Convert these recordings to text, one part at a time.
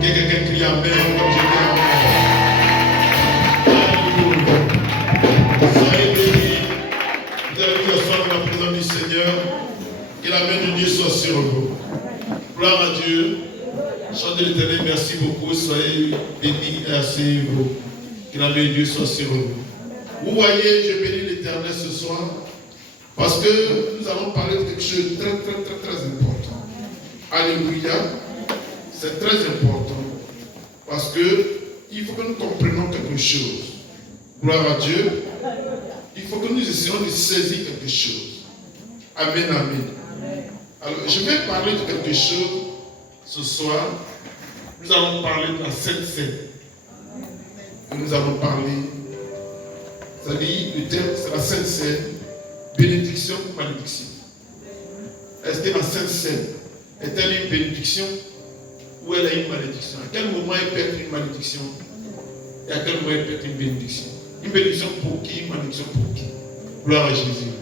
Que quelqu'un crie Amen comme je dis Amen. Soyez bénis. Vous allez vous asseoir dans la présence du Seigneur. Que la main de Dieu soit sur vous. Gloire à Dieu. Chantez l'Éternel, merci beaucoup. Soyez bénis et asseyez-vous. Que la main de Dieu soit sur vous. Vous voyez, je bénis l'Éternel ce soir. Parce que nous allons parler de quelque chose de très important. Alléluia. C'est très important. Parce que il faut que nous comprenions quelque chose. Gloire à Dieu. Il faut que nous essayions de saisir quelque chose. Amen, amen. Alors, je vais parler de quelque chose ce soir. Nous allons parler de la Sainte Seine. Et nous allons parler, c'est-à-dire, le terme, c'est la Sainte Seine. Bénédiction ou malédiction? Est-ce que la Sainte Seine est-elle une bénédiction ou elle est une malédiction? À quel moment elle peut être une malédiction et à quel moment elle peut être une bénédiction? Une bénédiction pour qui? Une malédiction pour qui? Gloire à Jésus.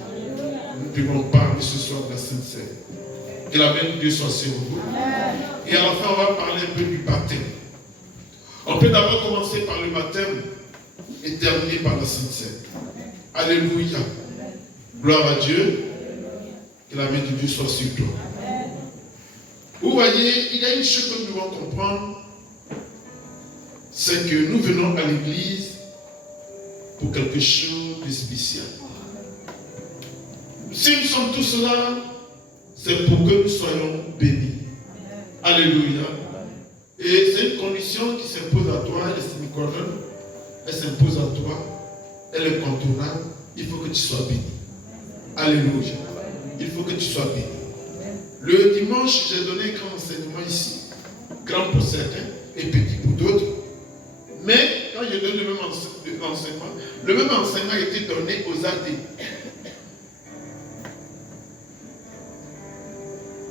Nous devons parler ce soir de la Sainte Seine. Que la main de Dieu soit sur vous. Et à la fin, on va parler un peu du baptême. On peut d'abord commencer par le baptême et terminer par la Sainte Seine. Alléluia. Gloire à Dieu. Que la main de Dieu soit sur toi. Vous voyez, il y a une chose que nous devons comprendre. C'est que nous venons à l'église pour quelque chose de spécial. Si nous sommes tous là, c'est pour que nous soyons bénis. Alléluia. Et c'est une condition qui s'impose à toi, elle s'impose à toi, elle est contournable. Il faut que tu sois béni. Alléluia. Il faut que tu sois béni. Le dimanche, j'ai donné un grand enseignement ici. Grand pour certains et petit pour d'autres. Mais quand je donne le même enseignement a été donné aux athées.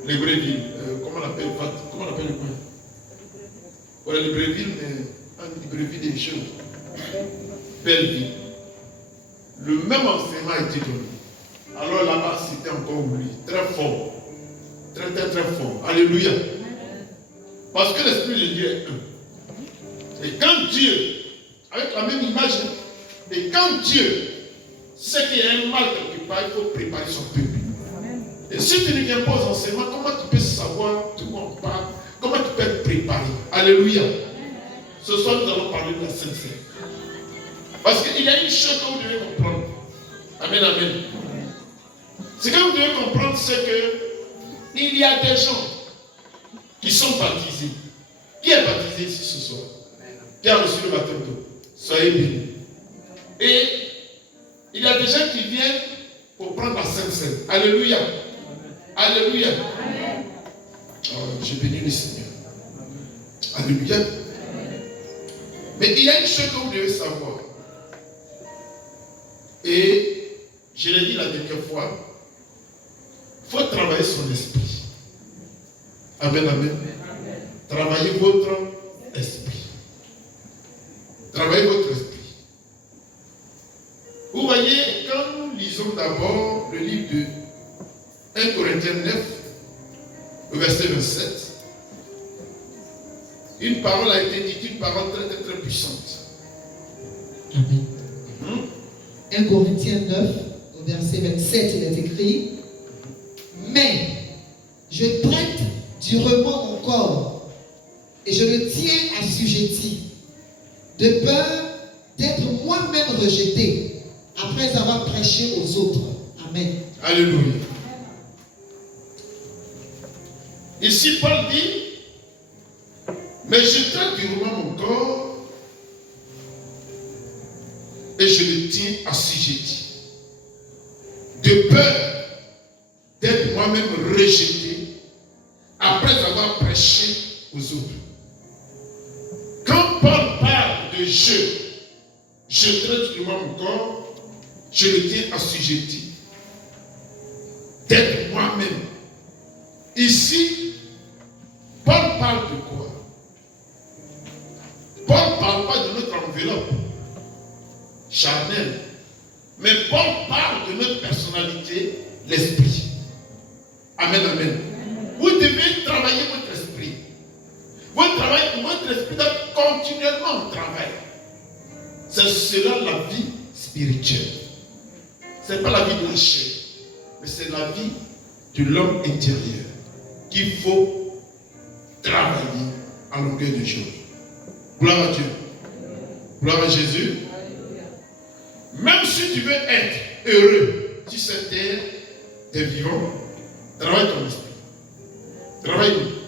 Les Brévilles, comment on appelle le coin? Voilà, les Brévilles, mais un Bréville des choses. Belleville. Le même enseignement a été donné. Alors là-bas, c'était encore oublié. Très fort. Très fort. Alléluia. Parce que l'Esprit de Dieu est un. Et quand Dieu, avec la même image, et quand Dieu sait qu'il y a un mal quelque part, il faut préparer son peuple. Et si tu ne viens pas aux enseignements, comment tu peux savoir de quoi on parle? Comment tu peux être préparé? Alléluia. Ce soir, nous allons parler de la Sainte Seine. Parce qu'il y a une chose que vous devez comprendre. Amen, amen. Ce que vous devez comprendre, c'est que il y a des gens qui sont baptisés. Qui est baptisé ici ce soir? Qui a reçu le baptême d'eau? Soyez bénis. Et il y a des gens qui viennent pour prendre la Sainte Seine. Alléluia. Alléluia. Oh, je bénis le Seigneur. Alléluia. Mais il y a une chose que vous devez savoir. Et je l'ai dit la dernière fois. Il faut travailler son esprit. Amen, amen. Travaillez votre esprit. Travaillez votre esprit. Vous voyez, quand nous lisons d'abord le livre de 1 Corinthiens 9, le verset 27, une parole a été dite, une parole très puissante. Amen. 1 Corinthiens 9, au verset 27, il est écrit: mais je traite durement mon corps et je le tiens assujetti, de peur d'être moi-même rejeté après avoir prêché aux autres. Amen. Alléluia. Ici, Paul dit: mais je traite durement mon corps et je le tiens assujetti, de peur d'être moi-même rejeté après avoir prêché aux autres. Quand Paul parle de je traite durement mon corps, je le tiens assujetti, d'être moi-même. Ici, Paul parle de quoi? Paul ne parle pas de notre enveloppe charnelle, mais Paul parle de notre personnalité, l'esprit. Amen, amen. Vous devez travailler votre esprit. Votre travailler, votre esprit doit continuellement au travail. C'est cela la vie spirituelle. Ce n'est pas la vie de la chair, mais c'est la vie de l'homme intérieur qu'il faut travailler à longueur de jour. Gloire à Dieu. Gloire à Jésus. Même si tu veux être heureux sur cette terre des vivants, travaille ton esprit. Travaille-le.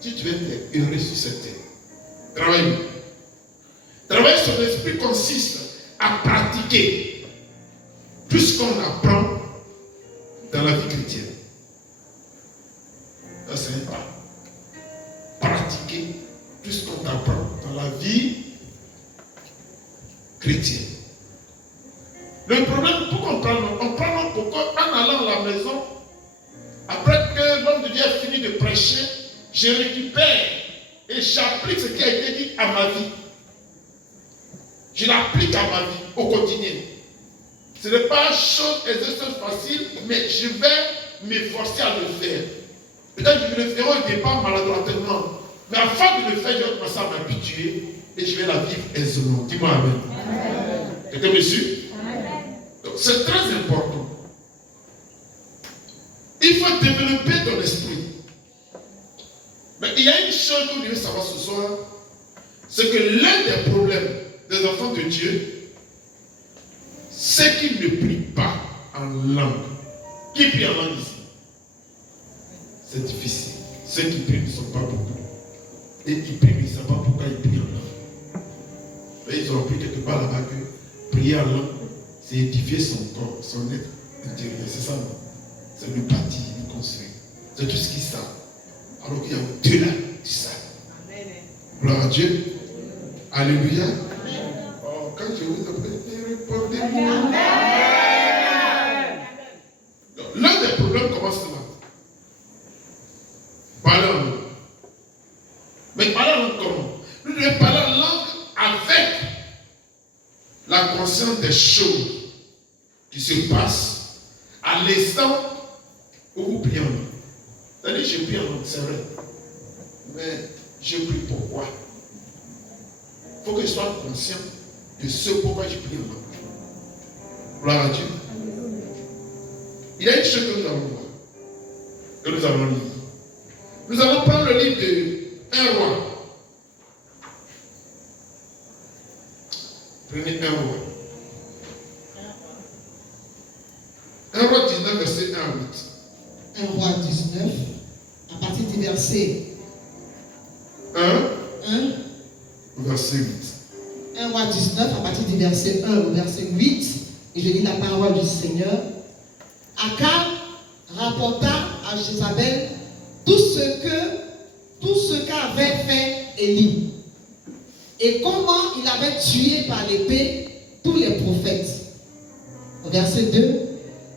Si tu veux être heureux sur cette terre, travaille-le. Travailler sur l'esprit consiste à pratiquer tout ce qu'on apprend dans la vie chrétienne. Ça, c'est pas pratiquer tout ce qu'on apprend dans la vie chrétienne. Le problème, pourquoi on prend pourquoi en allant à la maison, après que l'homme de Dieu a fini de prêcher, je récupère et j'applique ce qui a été dit à ma vie. Je l'applique à ma vie au quotidien. Ce n'est pas exercice facile, mais je vais m'efforcer à le faire. Peut-être que je le ferai au départ maladroitement, mais afin de le faire, je vais commencer à m'habituer et je vais la vivre aisément. Dis-moi Amen. Quelqu'un me suit? Donc c'est très important. Il faut développer ton esprit. Mais il y a une chose que vous devez savoir ce soir, c'est que l'un des problèmes des enfants de Dieu, c'est qu'ils ne prient pas en langue. Qui prie en langue ici? C'est difficile. Ceux qui prient ne sont pas beaucoup. Et ils prient, mais ils ne savent pas pourquoi ils prient en langue. Mais ils ont appris quelque part là-bas que prier en langue, c'est édifier son corps, son être intérieur. C'est ça, non? C'est le bâtir, le construire. C'est tout ce qu'ils savent. Alors qu'il y a au-delà de ça. Gloire à Dieu. Alléluia. Oh, quand je vous appelle, répondez-moi. L'un des problèmes commence là. Parler en langue. Mais parler en langue comment? Nous devons parler en langue avec la conscience des choses qui se passent à l'instant où vous priez en langue. C'est-à-dire, je prie en langue, c'est vrai. Mais je prie pourquoi? Il faut que je sois conscient de ce pourquoi je prie en langue. Gloire à Dieu. Il y a une chose que nous allons voir, que nous allons lire. Nous allons prendre le livre de 1 roi. Prenez 1 roi. 1 roi 19, verset 1 à 8. 1 roi 19, à partir du verset 1, verset 8. 1 roi 19, à partir du verset 1 au verset 8, et je lis la parole du Seigneur. Akab rapporta à Jézabel tout ce qu'avait fait Élie et comment il avait tué par l'épée tous les prophètes. Au verset 2,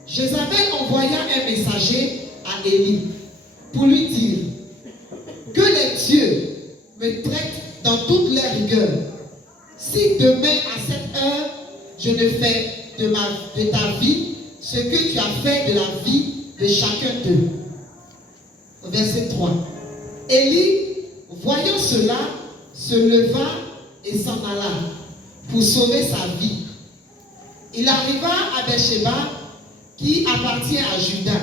Jézabel envoya un messager à Élie pour lui dire que les dieux me traitent dans toute leur rigueur. Si demain à cette heure je ne fais de ta vie ce que tu as fait de la vie de chacun d'eux. Au verset 3. Élie, voyant cela, se leva et s'en alla pour sauver sa vie. Il arriva à Beersheba, qui appartient à Juda,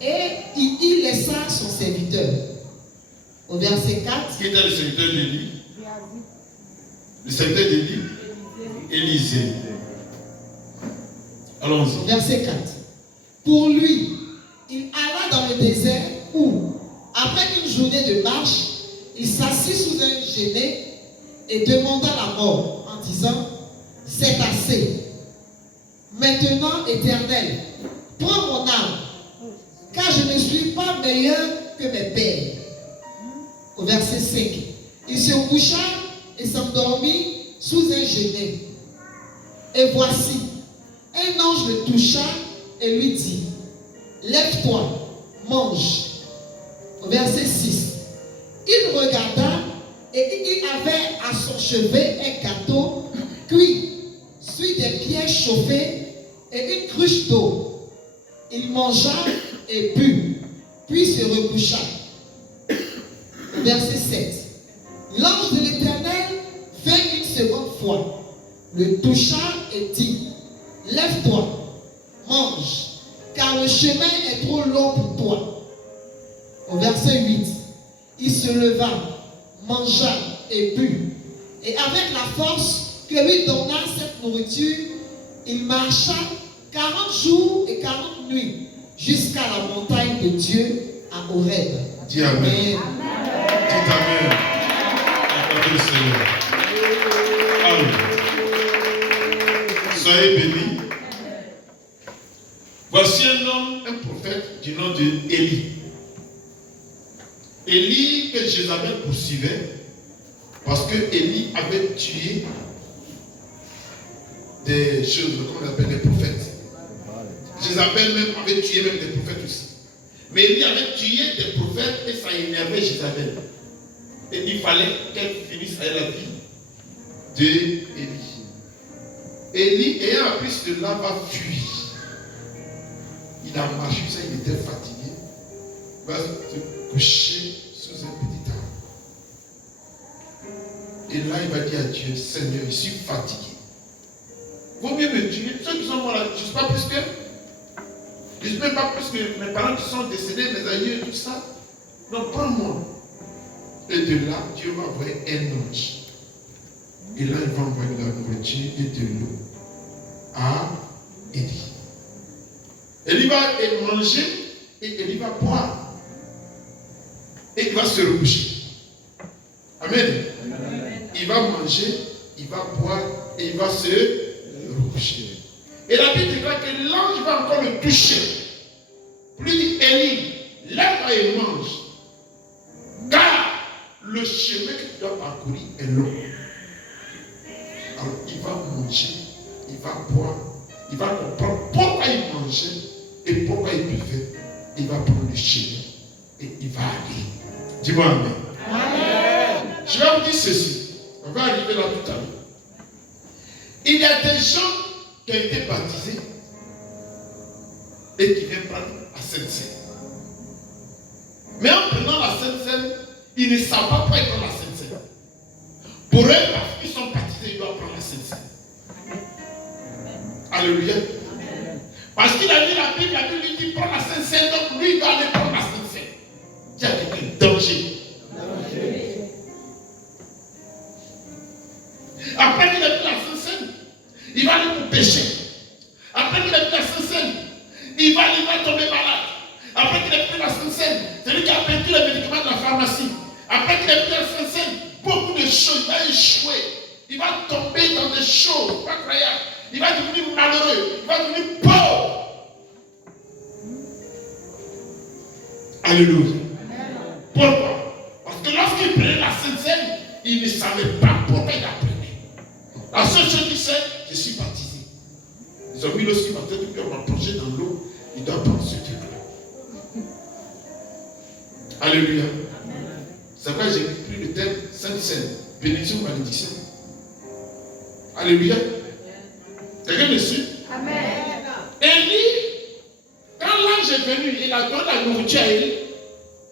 et il y laissa son serviteur. Au verset 4. Qui était le serviteur d'Élie? Le serviteur d'Élie? Élisée. Allons-y. Verset 4. Pour lui, il alla dans le désert où, après une journée de marche, il s'assit sous un genêt et demanda la mort en disant: c'est assez. Maintenant, Éternel, prends mon âme, car je ne suis pas meilleur que mes pères. Au verset 5. Il se coucha et s'endormit sous un genêt. Et voici, un ange le toucha et lui dit: lève-toi, mange. Au verset 6. Il regarda et il avait à son chevet un gâteau cuit, suivi des pierres chauffées et une cruche d'eau. Il mangea et but, puis se recoucha. Au verset 7. L'ange de l'Éternel vint une seconde fois, le toucha et dit, lève-toi, mange, car le chemin est trop long pour toi. Au verset 8, il se leva, mangea et but. Et avec la force que lui donna cette nourriture, il marcha 40 jours et 40 nuits jusqu'à la montagne de Dieu à Horeb. Dis Amen. Dis Amen. Acclamez le Seigneur. Amen. Soyez bénis. Voici un homme, un prophète du nom de Élie. Élie que Jézabel poursuivait parce que Élie avait tué des choses, comme on appelle des prophètes. Jézabel même avait tué même des prophètes aussi. Mais Élie avait tué des prophètes et ça énervait Jézabel. Et il fallait qu'elle finisse avec la vie d'Élie. Élie, ayant appris cela, va fuir. Il a marché, ça, il était fatigué. Il va se coucher sous un petit arbre. Et là, il va dire à Dieu, Seigneur, je suis fatigué. Vaut mieux me tuer. Ceux qui sont morts là, je ne suis pas plus que. Je ne suis même pas plus que mes parents qui sont décédés, mes aïeux, tout ça. Non, prends-moi. Et de là, Dieu va envoyer un ange. Et là, il va envoyer de la nourriture et de l'eau à Élie. Élie va manger et Élie va boire. Et il va se recoucher. Amen. Il va manger, il va boire et il va se recoucher. Et la Bible dit que l'ange va encore le toucher. Lui dit, Élie, lève-toi et mange. Car le chemin que tu dois parcourir est long. Alors il va manger, il va boire, il va comprendre pourquoi il mangeait et pourquoi il buvait. Il va prendre le chemin et il va aller. Dis-moi Amen. Amen. Je vais vous dire ceci. On va arriver là tout à l'heure. Il y a des gens qui ont été baptisés et qui viennent prendre la Sainte Seine. Mais en prenant la Sainte Seine, ils ne savent pas pourquoi ils prennent la Sainte Seine. Pour eux, parce qu'ils sont baptisés, ils doivent prendre la Sainte Seine. Alléluia. Parce qu'il a dit la Bible lui dit prends la Sainte Seine, donc lui il doit aller prendre la Sainte Seine. Il y a quelqu'un danger. Après qu'il a pris la Sainte Seine, il va aller pour pécher. Après qu'il a pris la Sainte Seine, il va tomber malade. Après qu'il a pris la Sainte Seine, c'est lui qui a pris tous les médicaments de la pharmacie. Après qu'il a pris la Sainte Seine, beaucoup de choses, il va échouer. Il va tomber dans des choses pas croyables. Il va devenir malheureux. Il va devenir pauvre. Alléluia. Pourquoi? Parce que lorsqu'il prenait la Sainte Seine, il ne savait pas pourquoi il la prenait. La seule chose qu'il sait, je suis baptisé. Ils ont mis lorsqu'il m'a plongé dans l'eau, il doit prendre ce truc-là. Alléluia. C'est pourquoi j'ai pris le thème Sainte Seine, bénédiction ou malédiction. Alléluia. Quelqu'un me suit? Amen. Élie, quand l'ange est venu, il a donné la nourriture à Élie.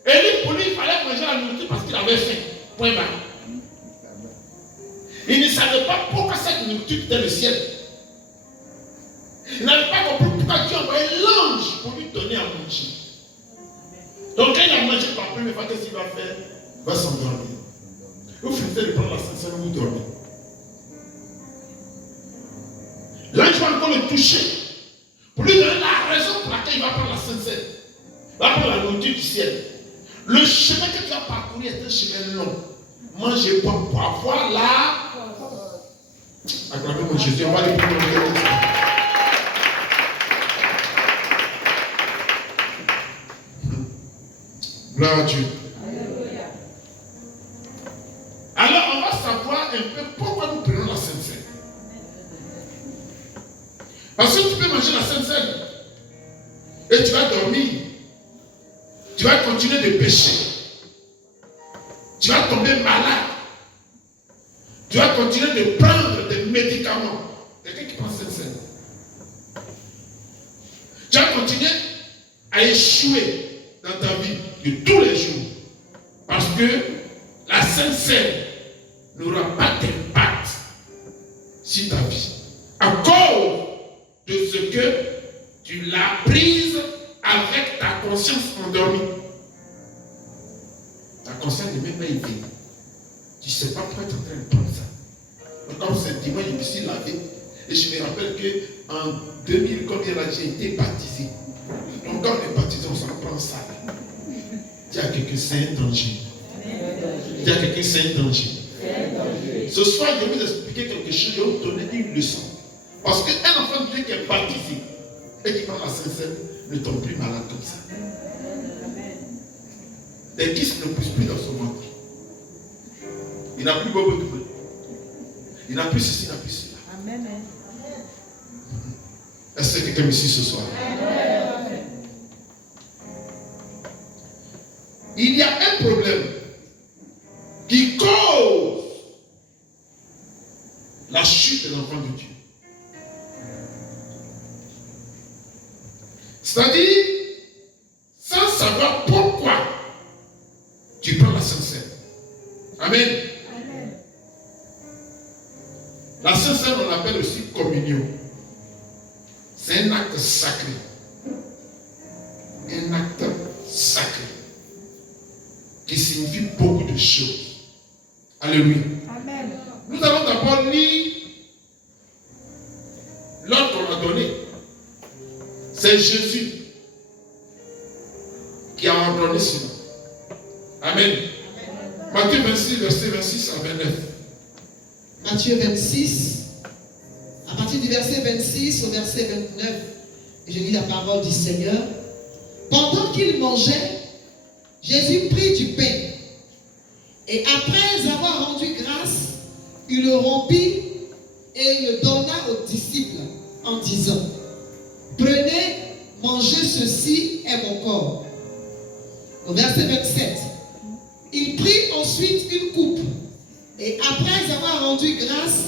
Élie, pour lui, il fallait manger la nourriture parce qu'il avait faim. Point barre. Il ne savait pas pourquoi cette nourriture était le ciel. Il n'avait pas compris pourquoi Dieu envoyait l'ange pour lui donner à manger. Donc quand il a mangé par première fois, qu'est-ce qu'il va faire? Il va s'endormir. Vous finissez de prendre la Sainte Seine, vous dormez. L'ange va encore le toucher pour lui donner la raison pour laquelle il va prendre la Sainte Seine. Il va prendre la nourriture du ciel. Le chemin que tu as parcouru est un chemin long. Mangez pas pour avoir la. Acclamez mon Jésus, on va aller prendre le temps. Gloire à Dieu. Alors on va savoir un peu pourquoi nous prenons la Sainte Seine. Parce que tu peux manger la Sainte Seine et tu vas dormir. Tu vas continuer de pécher. Tu vas tomber malade. Tu vas continuer de prendre des médicaments. Quelqu'un qui prend Sainte Seine. Tu vas continuer échouer dans ta vie de tous les jours. Parce que la Sainte Seine n'aura pas d'impact sur ta vie à cause de ce que tu l'as prise avec ta conscience endormie. Ta conscience n'est même pas éveillée. Tu ne sais pas pourquoi tu es en train de prendre ça. Quand c'est dimanche, je me suis lavé et je me rappelle qu'en 2000, combien j'ai été baptisé. Donc quand on est baptisé, on s'en prend ça. Dis à quelqu'un, c'est un danger. Dis à quelqu'un, c'est un danger. Ce soir, je vais vous expliquer quelque chose, je vais vous donner une leçon. Parce qu'un enfant de Dieu qui est baptisé et qui prend la Sainte Seine ne tombe plus malade comme ça. Les kisses ne poussent plus dans son ventre. Il n'a plus beaucoup de bruit. Il n'a plus ceci, il n'a plus cela. Amen. Est-ce que quelqu'un ici ce soir? Amen. Il y a un problème qui cause la chute de l'enfant de Dieu. C'est-à-dire, sans savoir pourquoi tu prends la Sainte Seine. Amen. Amen. La Sainte Seine, on l'appelle aussi communion. C'est un acte sacré. Un acte sacré. Qui signifie beaucoup de choses. Alléluia. Amen. Nous allons d'abord lire l'ordre qu'on a donné. C'est Jésus qui a ordonné cela. Amen. Matthieu 26, verset 26 à 29. Matthieu 26, à partir du verset 26 au verset 29, et je lis la parole du Seigneur. Pendant qu'il mangeait, Jésus prit du pain, et après avoir rendu grâce, il le rompit et le donna aux disciples en disant, prenez, mangez, ceci est mon corps. Au verset 27, il prit ensuite une coupe, et après avoir rendu grâce,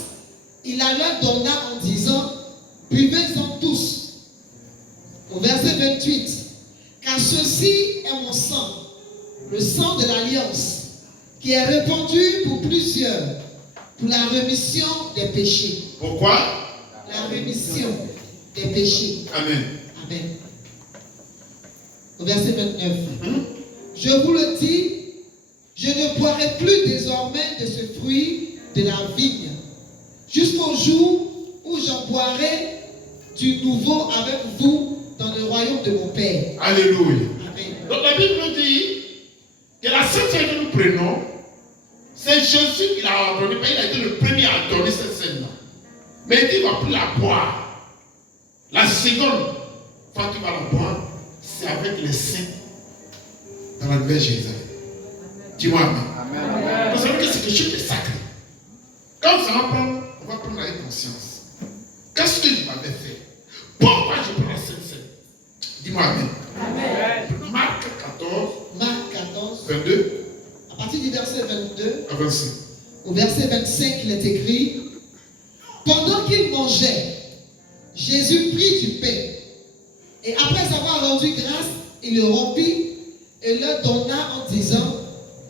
il la leur donna en disant, buvez-en tous. Au verset 28, car ceci est mon sang, le sang de l'alliance, qui est répandu pour plusieurs, pour la rémission des péchés. Pourquoi? La rémission des péchés. Amen. Amen. Au verset 29. Je vous le dis, je ne boirai plus désormais de ce fruit de la vigne, jusqu'au jour où j'en boirai du nouveau avec vous dans le royaume de mon Père. Alléluia. Amen. Donc la Bible nous dit que la Sainte Seine que nous prenons, c'est Jésus qui l'a ordonné. Il a été le premier à donner cette scène-là. Mais il dit qu'il ne va plus la boire. La seconde fois qu'il va la boire, c'est avec les saints dans la nouvelle Jérusalem. Dis-moi Amen. Vous savez que c'est quelque chose de sacré. Quand ça va prendre, on va prendre avec conscience. Qu'est-ce que je m'avais fait? Pourquoi je prends la Sainte Seine? Dis-moi Amen. Amen. Marc 14, Marc 14, 22 à partir du verset 22 à 25. au verset 25, il est écrit, pendant qu'il mangeait, Jésus prit du pain, et après avoir rendu grâce, il le rompit et le donna en disant,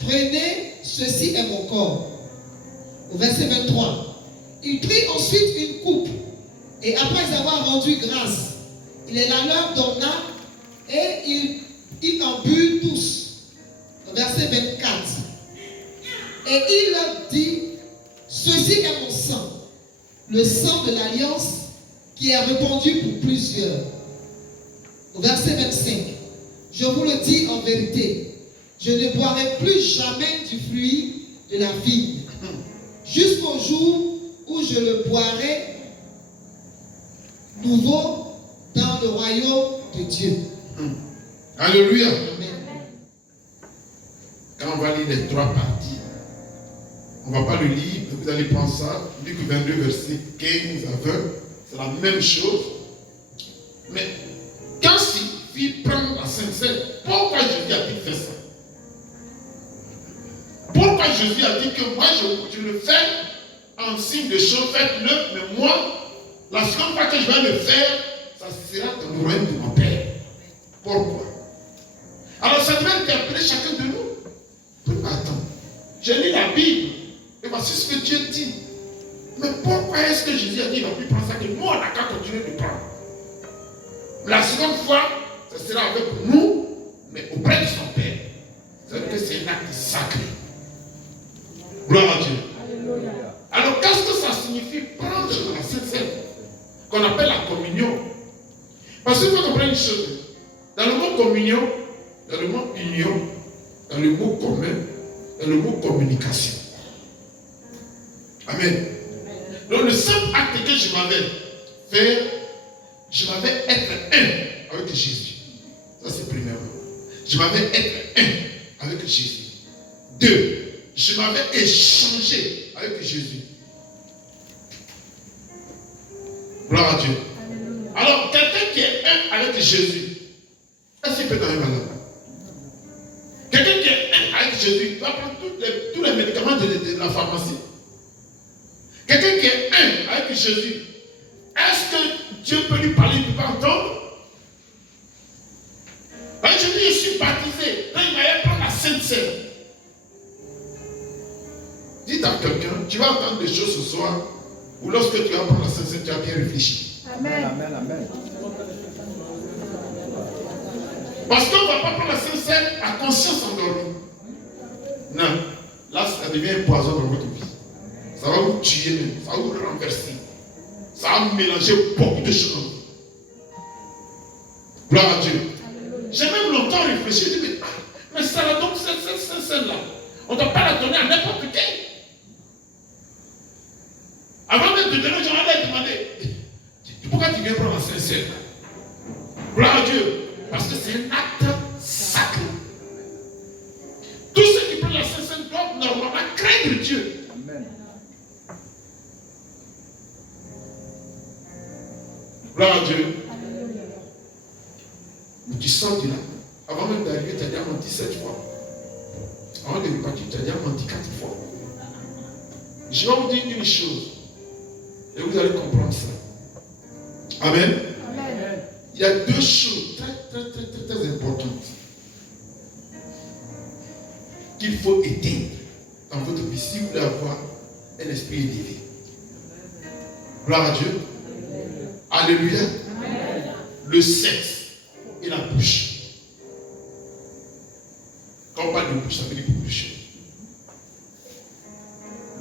prenez, ceci est mon corps. Au verset 23, il prit ensuite une coupe, et après avoir rendu grâce, il la leur donna, et ils en burent tous. Au verset 24, et il leur dit, ceci est mon sang, le sang de l'alliance qui est répandu pour plusieurs. Au verset 25, je vous le dis en vérité, je ne boirai plus jamais du fruit de la vigne, jusqu'au jour où je le boirai nouveau dans le royaume de Dieu. Alléluia. Amen. Quand on va lire les trois parties, on ne va pas le lire, mais vous allez prendre ça. Luc 22, verset 15 à 20, c'est la même chose. Mais quand il prend la Sainte Seine, pourquoi Jésus a-t-il fait ça? Pourquoi Jésus a dit que moi je le fais en signe de chose, faites-le, mais moi, la seconde fois que je vais le faire, ça sera dans le royaume de mon Père. Pourquoi? Alors ça devrait interpeller chacun de nous. Attends, Je lis la Bible et voici ce que Dieu dit. Mais pourquoi est-ce que Jésus a dit il va plus prendre ça que nous, on n'a qu'à continuer de prendre. La seconde fois, ce sera avec nous, mais auprès de son Père. C'est-à-dire que c'est un acte sacré. Gloire à Dieu. Alléluia. Alors, qu'est-ce que ça signifie prendre la Sainte Seine, qu'on appelle la communion? Parce qu'il faut comprendre une chose. Dans le mot communion, dans le mot union, dans le mot commun, dans le mot communication. Amen. Donc, le simple acte que je m'avais fait, je m'avais être un avec Jésus. Ça, c'est premièrement. Je m'avais être un avec Jésus. 2. Je m'avais échangé avec Jésus. Gloire à Dieu. Alors, quelqu'un qui est un avec Jésus, est-ce qu'il peut quand même aller? Quelqu'un qui est un avec Jésus doit prendre tous les médicaments de la pharmacie. Quelqu'un qui est un avec Jésus, est-ce que Dieu peut lui parler, il ne peut pas entendre? Je dis, je suis baptisé. Là, il m'allait prendre la Sainte Seine. Dites à quelqu'un, tu vas entendre des choses ce soir, ou lorsque tu vas prendre la Sainte Seine, tu as bien réfléchi. Amen. Amen, amen. Parce qu'on ne va pas prendre la Sainte Seine à conscience endormie. Non. Là, ça devient un poison dans votre vie. Ça va vous tuer même, ça va vous renverser. Ça va mélanger beaucoup de choses. Gloire à Dieu. J'ai même longtemps réfléchi, j'ai dit, mais ça là, donc cette scène-là, on ne doit pas la donner à n'importe qui. Avant même de donner, j'en allais demander, pourquoi tu viens prendre la Sainte Seine? Gloire à Dieu. Parce que c'est un acte sacré. Tous ceux qui prennent la Sainte Seine doivent normalement craindre Dieu. Amen. Gloire à Dieu. Mais tu sors de là. Avant même d'arriver, tu as déjà menti 7 fois. Avant de repartir, tu as déjà menti 4 fois. Je vais vous dire une chose. Et vous allez comprendre ça. Amen. Amen. Il y a 2 choses très importantes qu'il faut éteindre dans votre vie si vous voulez avoir un esprit élevé. Gloire à Dieu. Alléluia. Le sexe et la bouche. Quand on parle de bouche, ça veut dire beaucoup de choses.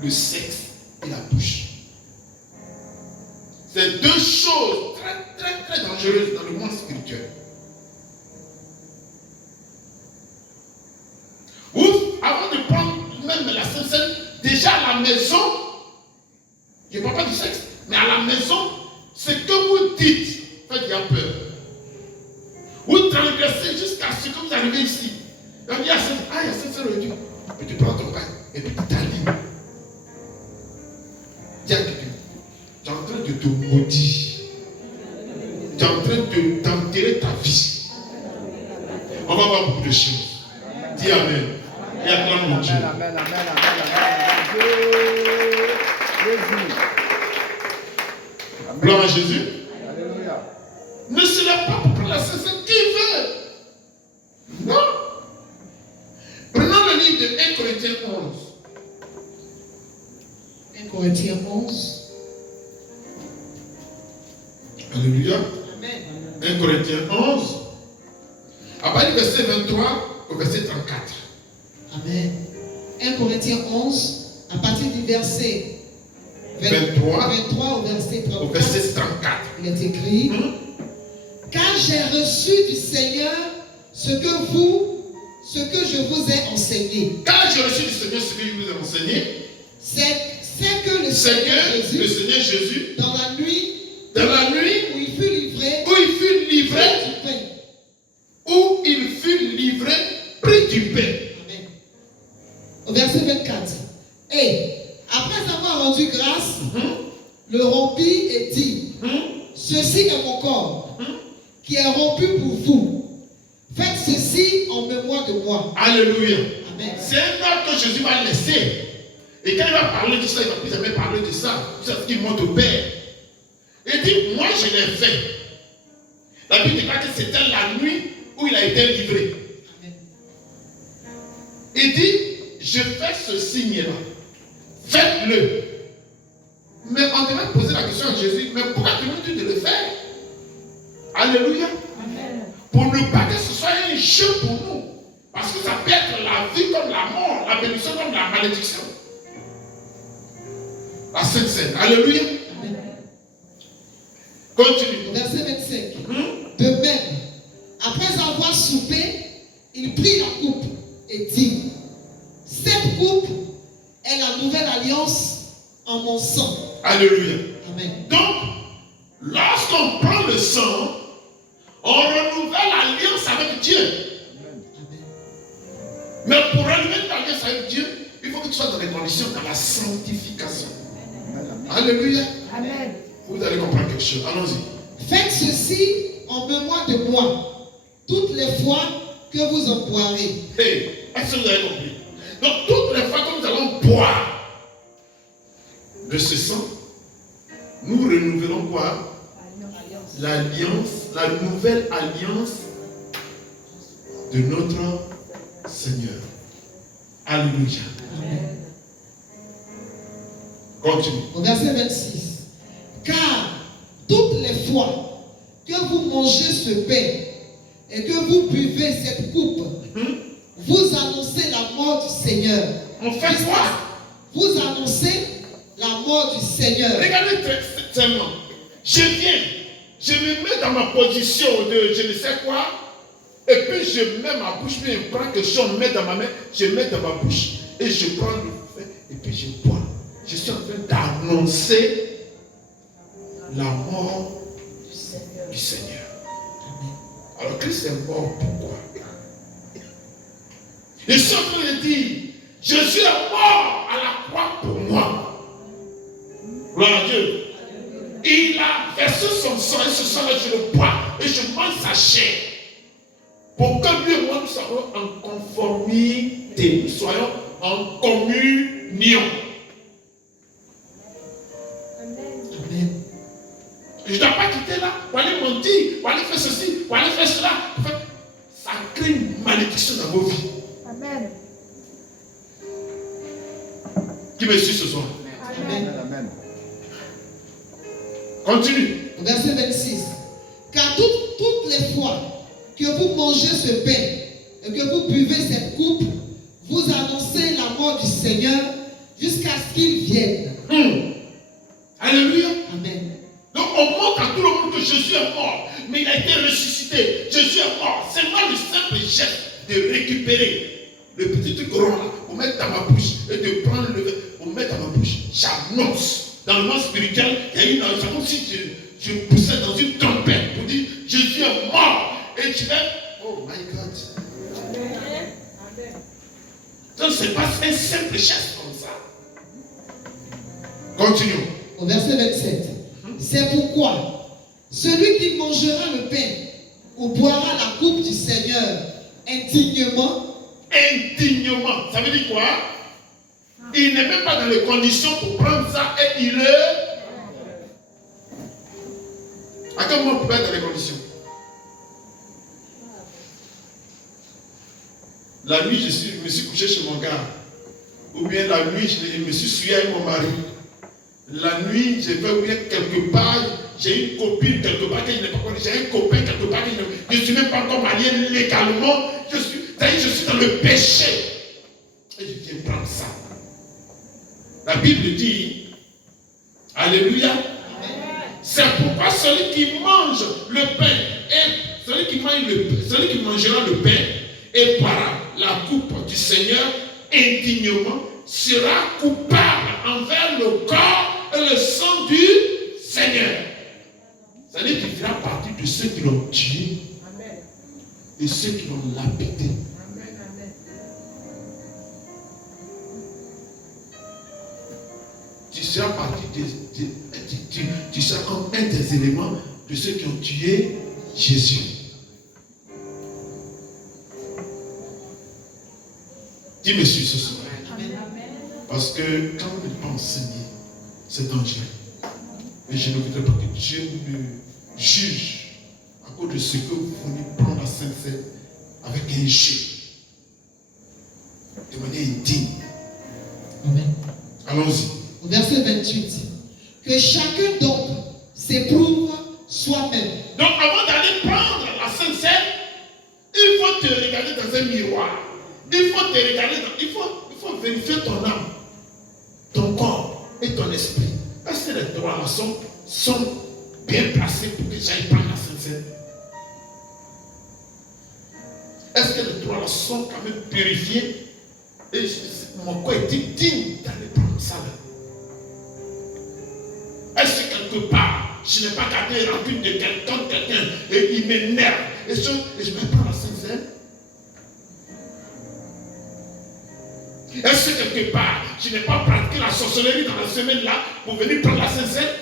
Le sexe et la bouche. C'est 2 choses très dangereuses dans le monde spirituel. Ou avant de prendre même la Sainte Seine, déjà à la maison, je ne parle pas du sexe, mais à la maison, ce que vous dites fait bien peur. Vous transgressez jusqu'à ce que vous arrivez ici. Et on dit à cette, il y a cette sœur Dieu. Et tu prends ton bain et puis tu t'alignes. Dis à quelqu'un, tu es en train de te maudire. Tu es en train d'enterrer ta vie. On va voir beaucoup de choses. Dis Amen. Et acclame mon Dieu. Amen, amen, amen, amen. Jésus. Gloire à Jésus. Alléluia. Ne se lève pas pour prendre la Sainte Seine. Qui veut? Non. Prenons le livre de 1 Corinthiens 11. 1 Corinthiens 11. Alléluia. Amen. 1 Corinthiens 11. À partir du verset 23 au verset 34. Amen. 1 Corinthiens 11, à partir du verset 23 au verset 34. Au verset 34. Il est écrit, car j'ai reçu du Seigneur ce que je vous ai enseigné. Car j'ai reçu du Seigneur ce que je vous ai enseigné, C'est que le c'est Seigneur que le Jésus, Seigneur Jésus, dans la nuit dans la nuit où il fut livré, où il fut livré, prit du pain. Amen. Au verset 24. Et après avoir rendu grâce, le rompit et dit, ceci est mon corps, qui est rompu pour vous. Faites ceci en mémoire de moi. Alléluia. Amen. C'est un ordre que Jésus va laisser. Et quand il va parler de ça, il ne va plus jamais parler de ça. C'est ce qu'il montre au Père. Il dit, moi je l'ai fait. La Bible dit que c'était la nuit où il a été livré. Amen. Il dit, je fais ce signe-là. Faites-le. Mais on devait poser la question à Jésus, mais pourquoi tu de le faire? Alléluia. Amen. Pour ne pas que ce soit un jeu pour nous. Parce que ça peut être la vie comme la mort, la bénédiction comme la malédiction. La Sainte Seine. Alléluia. Amen. Continue. Verset 25. De même, après avoir soupé, il prit la coupe et dit, cette coupe est la nouvelle alliance en mon sang. Alléluia. Amen. Donc, lorsqu'on prend le sang, on renouvelle l'alliance avec Dieu. Amen. Mais pour renouveler l'alliance avec Dieu, il faut que tu sois dans les conditions, dans la sanctification. Alléluia. Amen. Vous allez comprendre quelque chose. Allons-y. Faites ceci en mémoire de moi, toutes les fois que vous en boirez. Hey, est-ce que vous avez compris? Donc, toutes les fois que nous allons boire de ce sang, nous renouvelons quoi? L'alliance, la nouvelle alliance de notre Seigneur. Alléluia. Amen. Continue. Au verset 26. Car toutes les fois que vous mangez ce pain et que vous buvez cette coupe, vous annoncez la mort du Seigneur. On fait quoi? Vous annoncez la mort du Seigneur. Regardez seulement. Je viens, je me mets dans ma position de je ne sais quoi, et puis je mets ma bouche, puis je prends quelque chose, je mets dans ma main, je mets dans ma bouche, et je prends le feu, et puis je bois. Je suis en train d'annoncer la mort du Seigneur. Alors Christ est mort pourquoi? Je suis en train de dire, Jésus est mort à la croix pour moi. Gloire à Dieu. Il a versé son sang, et ce sang-là, je le bois, et je mange sa chair. Pour que lui et moi, nous soyons en conformité, nous soyons en communion. Amen. Je ne dois pas quitter là, pour aller mentir, pour aller faire ceci, pour aller faire cela. En fait, ça crée une malédiction dans vos vies. Amen. Qui me suit ce soir? Amen. Amen. Continue. Au verset 26. Car toutes les fois que vous mangez ce pain et que vous buvez cette coupe, vous annoncez la mort du Seigneur jusqu'à ce qu'il vienne. Alléluia. Amen. Donc on montre à tout le monde que Jésus est mort, mais il a été ressuscité. Jésus est mort. C'est moi le simple geste de récupérer le petit truc rond là, pour mettre dans ma bouche et de prendre le verre, pour mettre dans ma bouche. J'annonce. Dans le monde spirituel, il y a une annonce. C'est comme si je poussais dans une tempête pour dire Jésus est mort. Et tu vas, oh my God. Donc c'est pas un simple geste comme ça. Continuons. Au verset 27. C'est pourquoi celui qui mangera le pain ou boira la coupe du Seigneur indignement, Ça veut dire quoi? Il n'est même pas dans les conditions pour prendre ça et il le... À quel moment on peut être dans les conditions? La nuit, je me suis couché chez mon gars. Ou bien la nuit, je me suis suivi avec mon mari. La nuit, je vais ou bien quelque part, j'ai une copine quelque part que je n'ai pas connue. J'ai un copain quelque part que je ne suis même pas encore marié légalement. Je suis dans le péché. Et je viens prendre ça. La Bible dit, Alléluia, c'est pourquoi celui qui mange le pain et celui qui mangera le pain et boira la coupe du Seigneur indignement sera coupable envers le corps et le sang du Seigneur. C'est-à-dire qu'il fera partie de ceux qui l'ont tué et ceux qui l'ont lapidé. Tu seras partie tu seras comme un des éléments de ceux qui ont tué Jésus. Qui me suit ce soir? Parce que quand on n'est pas enseigné, c'est dangereux. Et je ne voudrais pas que Dieu me juge à cause de ce que vous venez prendre la Sainte Seine avec un jeu. Et de manière intime. Amen. Allons-y. Au verset 28. Que chacun donc s'éprouve soi-même. Donc avant d'aller prendre la Sainte Seine, il faut te regarder dans un miroir. Il faut te regarder, il faut vérifier ton âme, ton corps et ton esprit. Est-ce que les trois là sont bien placés pour que j'aille prendre la Sainte Seine? Est-ce que les trois là sont quand même purifiés? Et mon corps est digne d'aller prendre ça là. Est-ce que quelque part, je n'ai pas gardé la rancune de quelqu'un et il m'énerve et je vais prendre la Sainte Seine? Est-ce que quelque part, je n'ai pas pratiqué la sorcellerie dans la semaine là pour venir prendre la Sainte Seine?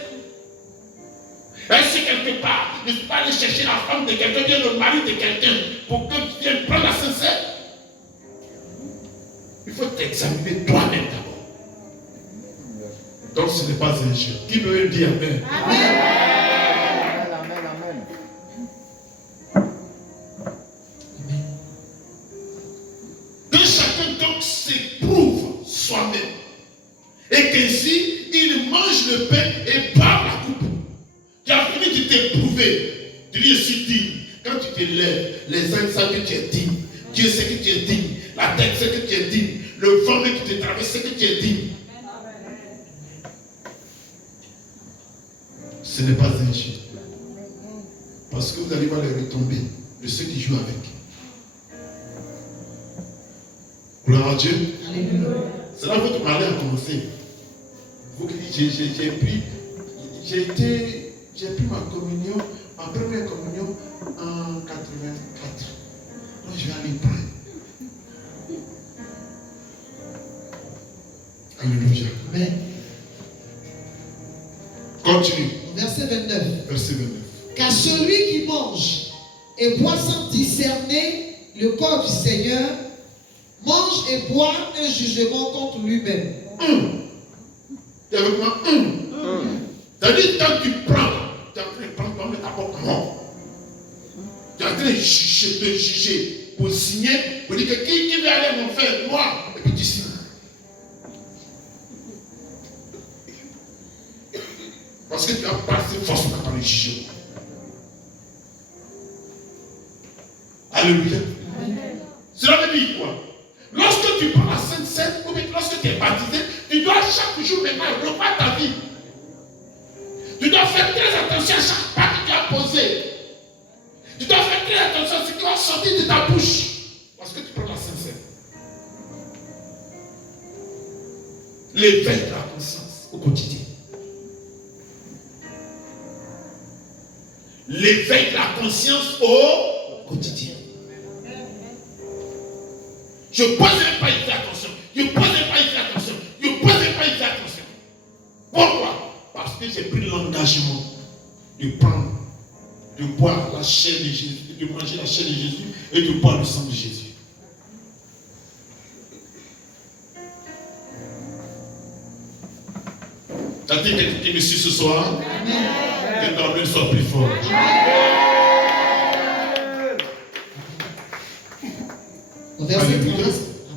Est-ce que quelque part, je ne suis pas allé chercher la femme de quelqu'un, bien le mari de quelqu'un, pour que tu viennes prendre la Sainte Seine? Il faut t'examiner toi-même d'abord. Donc ce n'est pas un jeu. Qui veut dire Amen? Amen, amen, amen. Que chacun donc s'éprouve soi-même. Et qu'ainsi, il mange le pain et boit la coupe. Tu as fini de t'éprouver. Tu dis, je suis digne. Quand tu te lèves, les uns savent que tu es digne. Dieu sait que tu es digne. La tête sait que tu es digne. Le vent qui te traverse sait que tu es digne. Ce n'est pas un jeu. Parce que vous allez voir les retombées de ceux qui jouent avec. Gloire à Dieu. Alléluia. C'est là que votre malheur a commencé. Vous qui dites, j'ai pris ma communion, ma première communion en 84. Donc je vais aller prendre. Alléluia. Amen. Continue. Verset 29. Verset 29. Car celui qui mange et boit sans discerner le corps du Seigneur mange et boit un jugement contre lui-même. Tu es avec moi? C'est-à-dire, quand tu prends, tu es en train de prendre comme d'abord mort. Tu es en train de juger pour signer, pour dire que qui va aller mon frère, moi, et puis tu signes. Parce que tu as passé forcément par le jugement. Alléluia. Cela veut dire quoi? Lorsque tu prends la Sainte Seine, ou bien lorsque tu es baptisé, tu dois chaque jour maintenant revoir ta vie. Tu dois faire très attention à chaque pas que tu as posé. Tu dois faire très attention à ce qui va sortir de ta bouche. Parce que tu prends la Sainte Seine. L'éveil de la conscience au quotidien. L'éveil de la conscience au quotidien. Je ne poserai pas y faire attention. Je ne poserai pas y faire attention. Je ne poserai pas y faire attention. Pourquoi? Parce que j'ai pris l'engagement de prendre, de boire la chair de Jésus, de manger la chair de Jésus et de boire le sang de Jésus. T'as dit quelqu'un qui me suit ce soir? Que ton Dieu soit plus fort. Au verset 30. Alléluia.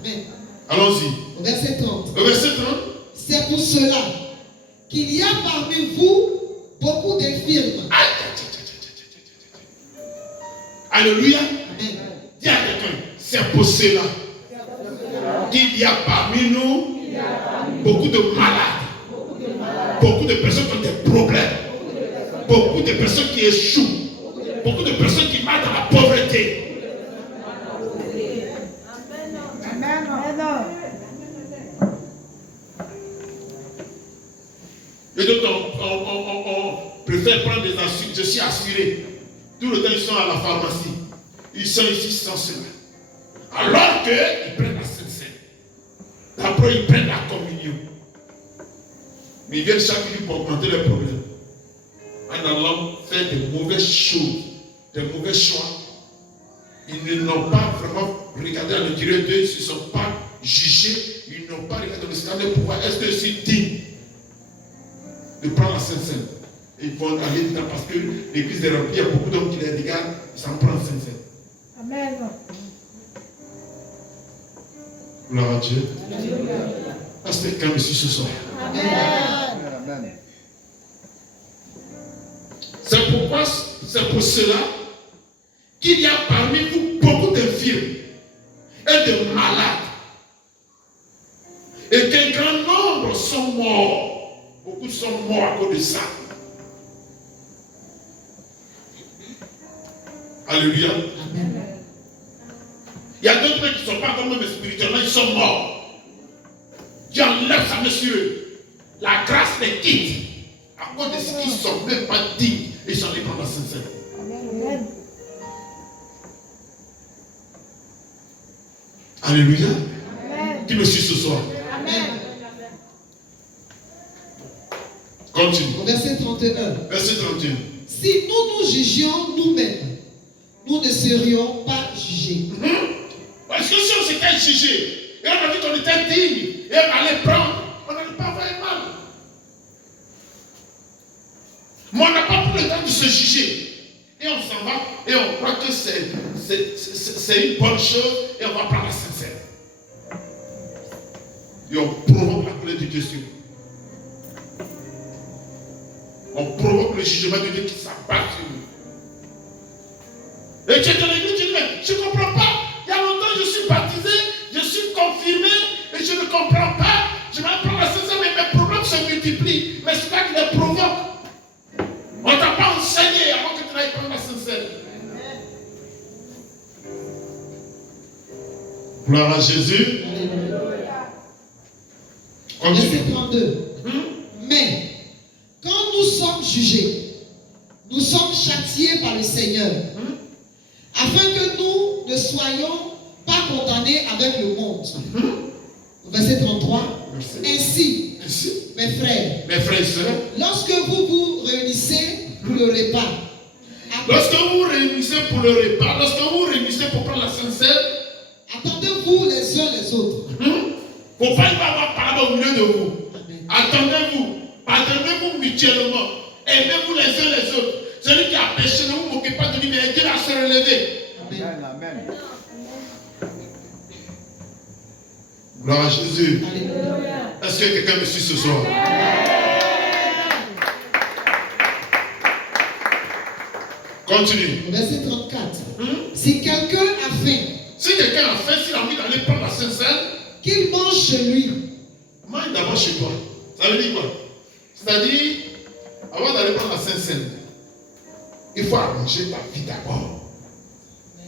Amen. Allons-y. Au verset 30. Au verset 30. C'est pour cela qu'il y a parmi vous beaucoup d'infirmes. Alléluia. Amen. Dis à quelqu'un, c'est pour cela qu'il y a parmi nous beaucoup de malades, beaucoup de personnes qui ont des problèmes, beaucoup de personnes qui échouent, beaucoup de personnes qui marchent dans la pauvreté. Et donc on préfère prendre des assurances. Je suis assuré. Tout le temps ils sont à la pharmacie. Ils sont ici sans cela. Alors qu'ils prennent la Sainte Seine. D'abord ils prennent la communion. Mais ils viennent chaque jour pour augmenter leurs problèmes. En allant faire de mauvaises choses, de mauvais choix. Ils n'ont pas vraiment regardé à l'intérieur d'eux, ils ne se sont pas jugés, ils n'ont pas regardé dans le scandale pour voir est-ce que je suis digne de prendre la Sainte Seine. Et ils vont aller dedans parce que l'église est remplie, il y a beaucoup d'hommes qui les regardent, ils s'en prennent la Sainte Seine. Amen. Gloire à Dieu. Est-ce que quelqu'un me suit ce soir? Amen. C'est pour cela qu'il y a parmi vous beaucoup d'infirmes et de malades. Et qu'un grand nombre sont morts. Beaucoup sont morts à cause de ça. Alléluia. Amen. Il y a d'autres qui ne sont pas comme eux, mais spirituellement, ils sont morts. Dieu enlève sa main sur eux. La grâce les quitte. À cause de ce qu'ils ne sont même pas dignes. Ils sont allés prendre la sincère. Amen. Alléluia. Amen. Qui me suit ce soir? Amen. Continue. Au verset 31. Verset 31. Si nous nous jugions nous-mêmes, nous ne serions pas jugés. Parce que si on s'était jugé, et on a dit qu'on était digne, et on allait prendre, on n'allait pas faire mal. Mais on n'a pas pris le temps de se juger. Et on s'en va, et on croit que c'est une bonne chose, et on va prendre la sincère. Et on provoque la colère de Dieu sur nous. On provoque le jugement de Dieu qui s'abat sur nous. Et tu es dans l'église, tu dis, mais je ne comprends pas. Il y a longtemps, je suis baptisé, je suis confirmé, et je ne comprends pas. Je vais prendre la sincère, mais mes problèmes se multiplient. Mais c'est ça qui les provoque. On ne t'a pas enseigné avant que tu n'ailles prendre la sincère. Gloire à Jésus. Verset Continue. 32. Mais quand nous sommes jugés, nous sommes châtiés par le Seigneur, afin que nous ne soyons pas condamnés avec le monde. Verset 33. Merci. Ainsi, mes frères, et sœurs, lorsque vous vous réunissez pour le repas, lorsque vous vous réunissez pour le repas, lorsque vous vous réunissez pour prendre la sincère, attendez-vous les uns les autres. il ne faut pas y avoir pardon au milieu de vous. Amen. Attendez-vous, pardonnez-vous mutuellement, aimez-vous les uns les autres. Celui qui a péché, ne vous moquez pas de lui, mais aidez-le à se relever. Amen. Amen. Gloire à Jésus. Alléluia. Est-ce que quelqu'un me suit ce soir? Continue. Verset 34. Si quelqu'un a faim, Si quelqu'un a faim, s'il a envie d'aller prendre la sincère, qu'il mange chez lui. mange d'abord chez toi. Ça veut dire quoi? C'est-à-dire, avant d'aller prendre la sincère, il faut arranger ta vie d'abord.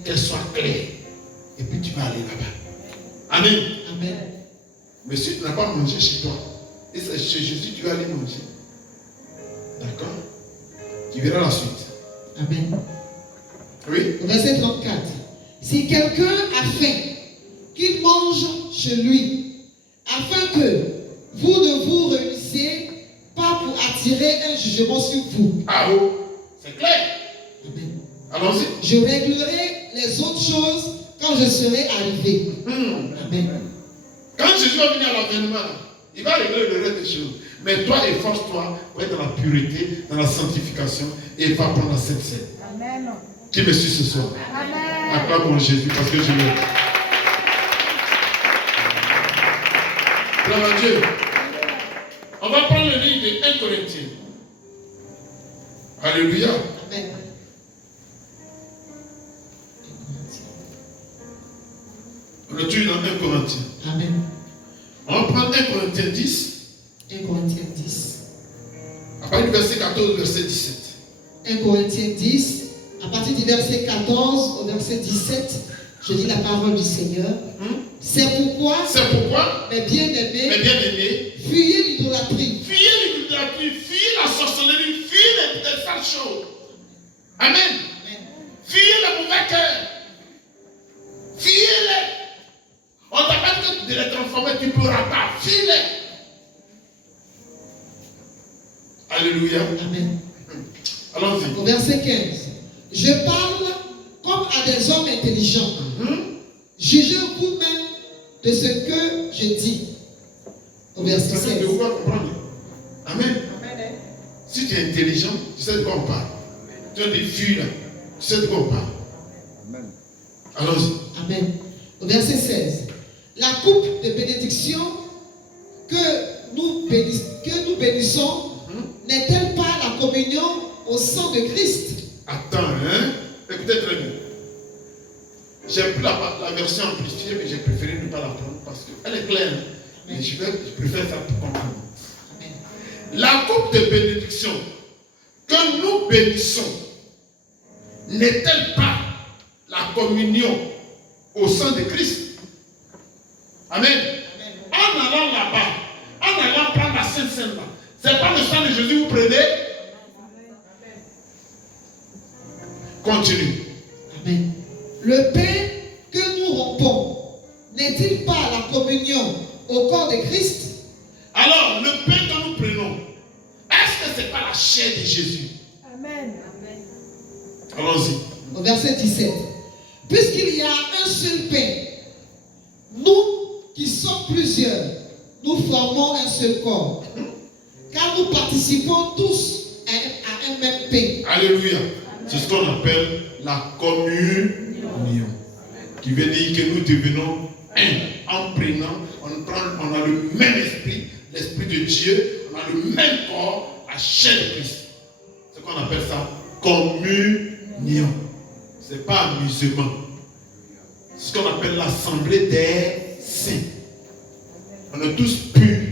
Qu'elle soit claire. Et puis tu vas aller là-bas. Amen. Amen. Mais si tu n'as pas mangé chez toi, et c'est chez Jésus que tu vas aller manger. D'accord? Tu verras la suite. Amen. Oui? Verset 34. Si quelqu'un a faim, qu'il mange chez lui, afin que vous ne vous réunissiez pas pour attirer un jugement sur vous. Ah oh, c'est clair. Amen. Allons-y. Je réglerai les autres choses quand je serai arrivé. Amen. Quand Jésus va venir à l'avènement, il va régler le reste des choses. Mais toi, efforce-toi pour être dans la pureté, dans la sanctification, et va prendre la sincère. Amen. Qui me suit ce soir? Amen. Acclame mon Jésus parce que je l'aime. Gloire à Dieu. On va prendre le livre de 1 Corinthiens. Alléluia. Amen. On retourne dans 1 Corinthiens. Amen. On va prendre 1 Corinthiens 10, 1 Corinthiens 10. à partir du verset 14 au verset 17. 1 Corinthiens 10, à partir du verset 14 au verset 17, je lis la parole du Seigneur. C'est pourquoi, mes Mes bien-aimés, bien-aimés, fuyez l'idolâtrie. fuyez l'idolâtrie, fuyez la sorcellerie, fuyez les sales choses. Amen. Amen. Fuyez le mauvais cœur. Fuyez-les. On t'a pas dit de les transformer, tu ne pourras pas. Fuyez-les. Alléluia. Amen. Allons-y. Au verset 15. Je parle comme à des hommes intelligents. Jugez vous-même de ce que je dis. Au verset Ça, 16. de quoi comprendre. Amen. Si tu es intelligent, tu sais de quoi on parle. Tu as des filles là, tu sais de quoi on parle. Amen. Allons-y. Amen. Au verset 16. la coupe de bénédiction que nous bénissons n'est-elle pas la communion au sang de Christ? Attends, hein? Écoutez très bien. J'ai pris la version amplifiée, mais j'ai préféré ne pas la prendre parce qu'elle est claire. Mais je préfère ça pour comprendre. Amen. La coupe de bénédiction que nous bénissons n'est-elle pas la communion au sang de Christ? Amen. En allant là-bas, en allant prendre la Sainte Seine là, c'est pas le sang de Jésus que vous prenez? Continue. Amen. Le pain que nous rompons n'est-il pas la communion au corps de Christ? Alors, le pain que nous prenons, est-ce que ce n'est pas la chair de Jésus? Amen. Allons-y. Au verset 17. Puisqu'il y a un seul pain, nous qui sommes plusieurs, nous formons un seul corps. Car nous participons tous à un même pain. Alléluia. C'est ce qu'on appelle la communion. Qui veut dire que nous devenons un. En prenant, on a le même esprit, l'esprit de Dieu, on a le même corps, la chair de Christ. C'est ce qu'on appelle ça communion. Ce n'est pas amusement. C'est ce qu'on appelle l'assemblée des saints. On est tous purs.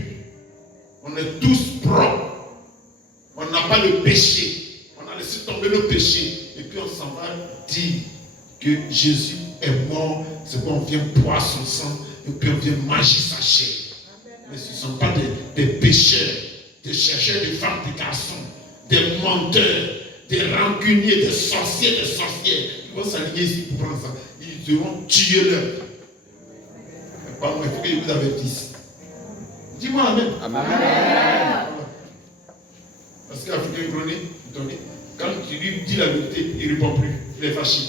On est tous propres. On n'a pas le péché. On a laissé tomber le péché. Et puis on s'en va dire que Jésus est mort. C'est qu'on vient boire son sang. Et puis on vient manger sa chair. Mais ce ne sont pas des pécheurs, des chercheurs de femmes, des garçons, des menteurs, des rancuniers, des sorciers, des sorcières. Ils vont s'aligner ici pour prendre ça. Ils devront tuer leur. Mais pas moi, il faut qu'ils vous avertissent. Dis-moi Amen. Amen. Parce qu'Africain chronique, quand tu lui dis la vérité, il ne répond plus. Il est fâché.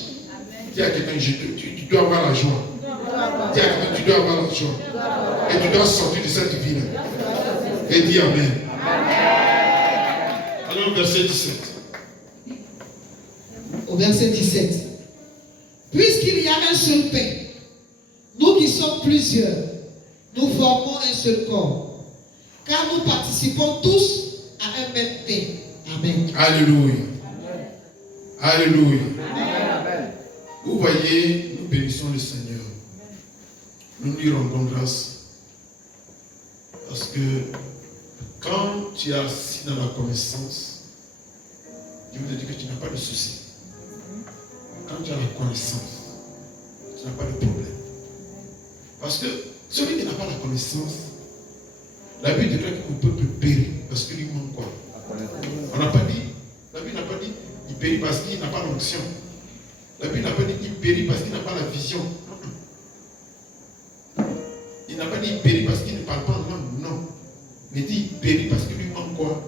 Dis à quelqu'un, tu dois avoir la joie. Dis à quelqu'un, tu dois avoir la joie. Et tu dois sortir de cette vie-là. Et dis Amen. Alors, verset 17. Au verset 17. Puisqu'il y a un seul pain, nous qui sommes plusieurs, nous formons un seul corps. Car nous participons tous à un même pain. Amen. Alléluia. Alléluia. Amen. Vous voyez, nous bénissons le Seigneur. Nous lui rendons grâce. Parce que quand tu es assis dans la connaissance, je vous ai dit que tu n'as pas de souci. Quand tu as la connaissance, tu n'as pas de problème. Parce que celui qui n'a pas la connaissance, la Bible déclare que mon peuple périt parce qu'il lui manque quoi? On n'a pas dit, la Bible n'a pas dit il périt parce qu'il n'a pas l'onction. La Bible n'a pas dit il périt parce qu'il n'a pas la vision. Il n'a pas dit il périt parce qu'il ne parle pas en langue, non. Mais il dit il périt parce qu'il lui manque quoi?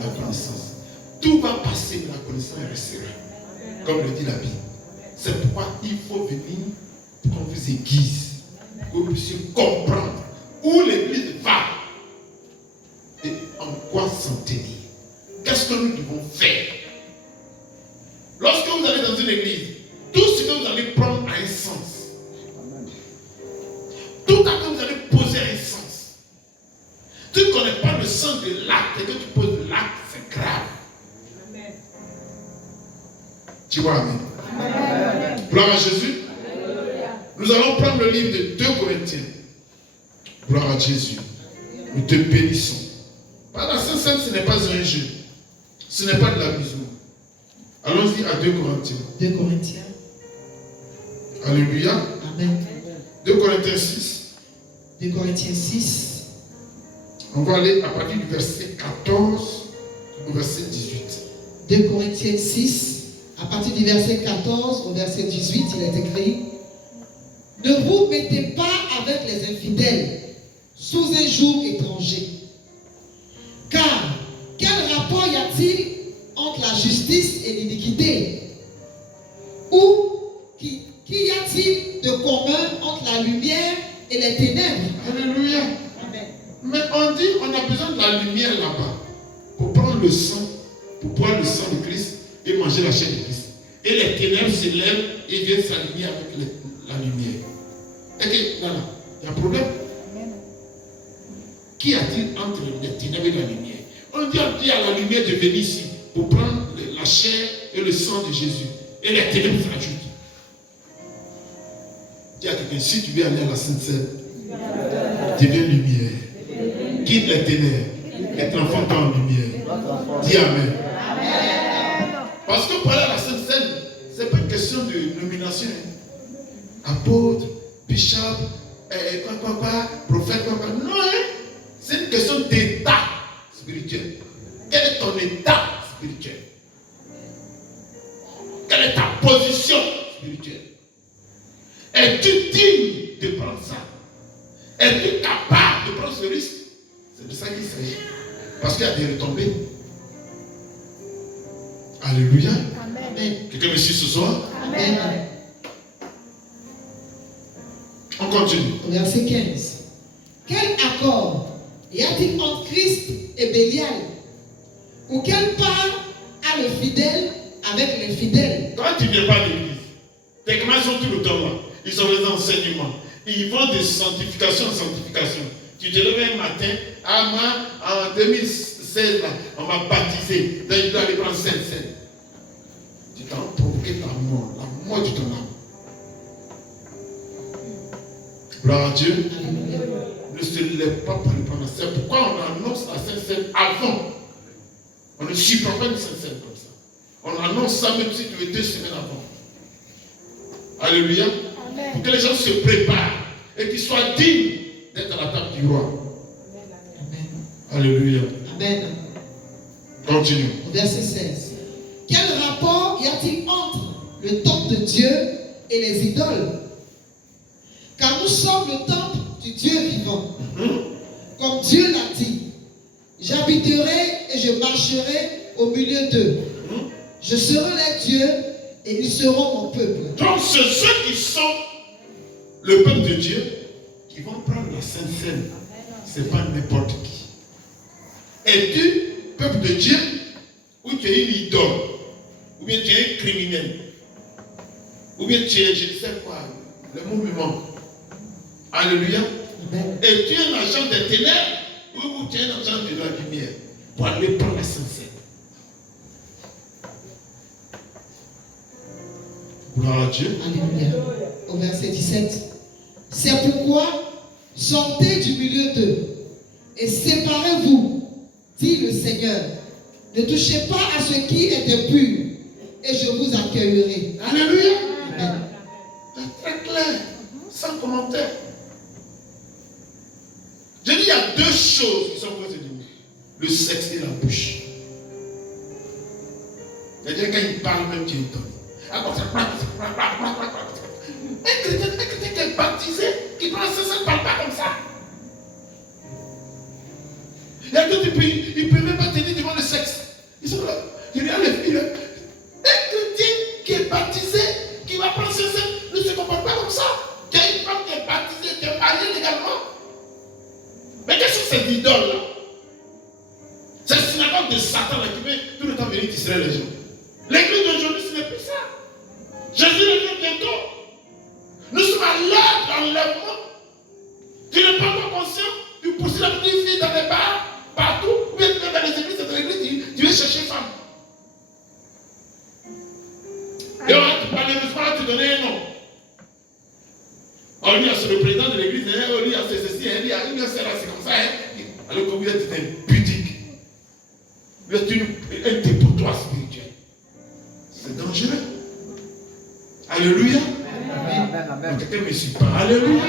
La connaissance. Tout va passer, mais la connaissance restera. Comme le dit la Bible. C'est pourquoi il faut venir pour qu'on vous aiguise, pour que vous puissiez comprendre où l'église va et en quoi s'en tenir. Qu'est-ce que nous devons faire? Lorsque vous allez dans une église, tout ce que vous allez prendre a un sens. Tout à que vous allez poser un sens. Tu ne connais pas le sens de l'acte et que tu poses l'acte, c'est grave. Amen. Tu vois, Amen. Amen. Gloire à Jésus. Nous allons prendre le livre de 2 Corinthiens. Gloire à Jésus. Nous te bénissons. Par la Sainte Seine, ce n'est pas un jeu. Ce n'est pas de l'amusement. Allons-y à 2 Corinthiens. 2 Corinthiens. Alléluia. Amen. 2 Corinthiens 6. 2 Corinthiens 6. On va aller à partir du verset 14 au verset 18. 2 Corinthiens 6. À partir du verset 14 au verset 18, il est écrit: ne vous mettez pas avec les infidèles sous un joug étranger. Car quel rapport y a-t-il entre la justice et l'iniquité? Ou qu'y a-t-il de commun entre la lumière et les ténèbres? Alléluia. Amen. Mais on dit on a besoin de la lumière là-bas pour prendre le sang, pour boire le sang de Christ et manger la chair de Christ. Et les ténèbres se lèvent et viennent s'aligner avec la lumière. Et que, là, Il y a un problème. Qu'y a-t-il entre les ténèbres et la lumière? On dit à la lumière de venir ici pour prendre la chair et le sang de Jésus. Et les ténèbres s'ajoutent. Dis à quelqu'un, si tu veux aller à la Sainte Seine, deviens lumière. Quitte les ténèbres et transforme-toi en lumière. Dis Amen. Parce que pour aller à la Sainte Seine, ce n'est pas une question de nomination. Apôtre, bishop, prophète, non, c'est une question d'état spirituel. Quel est ton état spirituel? Quelle est ta position spirituelle? Es-tu digne de prendre ça? Es-tu capable de prendre ce risque? C'est de ça qu'il s'agit. Parce qu'il y a des retombées. Alléluia. Amen. Quelqu'un me suit ce soir? Amen. On continue. Au verset 15. Quel accord y a-t-il entre Christ et Bélial? Ou quelle part a le fidèle avec les fidèles? Quand tu ne viens pas à l'église, tes camarades sont tout le temps là. Ils sont les enseignements. Ils vont de sanctification en sanctification. Tu te lèves un matin, moi, en 2016, là, on m'a baptisé. Donc, je dois aller prendre Sainte-Seine. Tu t'as provoqué ta mort, la mort de ton âme. Gloire à Dieu. Ne se lève pas pour aller prendre la Sainte. Pourquoi on annonce la Sainte-Seine avant? On ne supporte pas une Sainte-Seine comme ça. On annonce ça même si tu es 2 semaines avant. Alléluia. Amen. Pour que les gens se préparent et qu'ils soient dignes d'être à la table du roi. Amen. Alléluia. Amen. Continue. Au verset 16. Quel rapport y a-t-il entre le temple de Dieu et les idoles? Car nous sommes le temple du Dieu vivant. Comme Dieu l'a dit, j'habiterai et je marcherai au milieu d'eux. Je serai leur Dieu et ils seront mon peuple. Donc, c'est ceux qui sont le peuple de Dieu qui vont prendre la Sainte Seine. Ce n'est pas n'importe qui. Es-tu peuple de Dieu ou tu es une idole? Ou bien tu es un criminel? Ou bien tu es, je ne sais quoi, le mot me manque. Alléluia. Amen. Es-tu un agent des ténèbres ou tu es un agent de la lumière pour aller prendre la Sainte Seine? Gloire à Dieu. Alléluia. Au verset 17. C'est pourquoi sortez du milieu d'eux et séparez-vous, dit le Seigneur. Ne touchez pas à ce qui est impur et je vous accueillerai. Alléluia. Amen. C'est très clair, sans commentaire. Je dis, il y a 2 choses qui sont pour se dire. Le sexe et la bouche. C'est-à-dire quand il parle même, tu es étonné. Un chrétien qui est baptisé, qui prend ça ne parle pas comme ça. Il y a d'autres, il ne peut même pas tenir devant le sexe. Ils sont là. Il y a les filles. Un chrétien qui est baptisé, qui va prendre ce sexe, ne se comporte pas comme ça. Il y a une femme qui est baptisée, qui est mariée légalement. Mais qu'est-ce que c'est cette idole là? C'est le synagogue de Satan là, qui veut tout le temps venir distraire les gens. L'église d'aujourd'hui, ce n'est plus ça. Jésus revient bientôt. Nous sommes à l'heure d'enlèvement. Tu n'es pas encore conscient. Tu pousses la petite fille dans les bars, partout, ou bien tu vas dans les églises, dans l'église, tu veux chercher femme. Et on va malheureusement te donner un nom. On lui a sur le président de l'église, on lui a fait ceci, on lui a fait là, c'est comme ça. Alors que vous êtes un pudique. Vous êtes un dépotoir spirituel. C'est dangereux. Alléluia. Amen. Quelqu'un me suit pas. Alléluia.